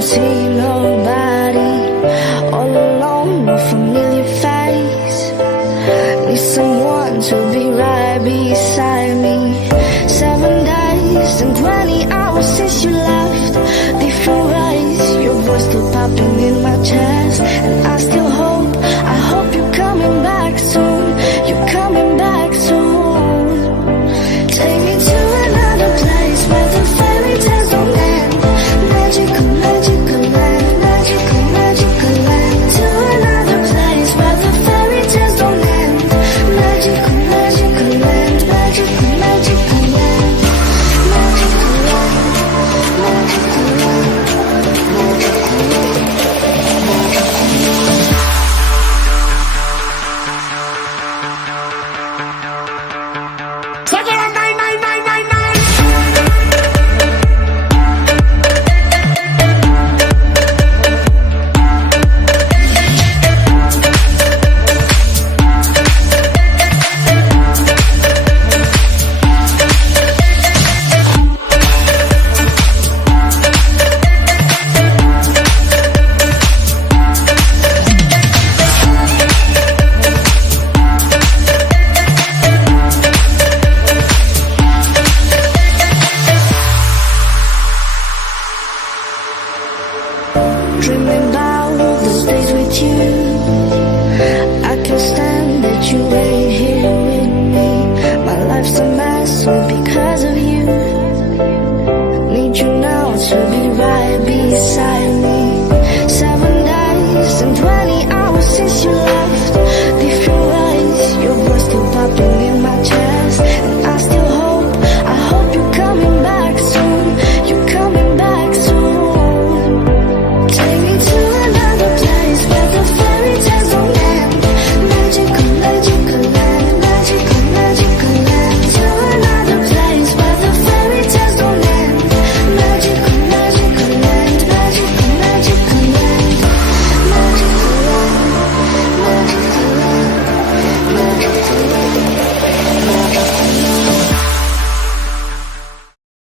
don't see nobody. All alone, no familiar face. Need someone to be right beside me. 7 days and 20 hours since you left. Different ways, your voice still popping in my chest. And I still hope, I hope you're coming back soon. You're coming back soon. Take me to another place where the fairy tales don't end. Magical, magical land, magical, magical land. To another place where the fairy tales don't end. Magical, magical land, magical, magical land. Magical land, magical land, magical land, magical land. Dreaming about those days with you.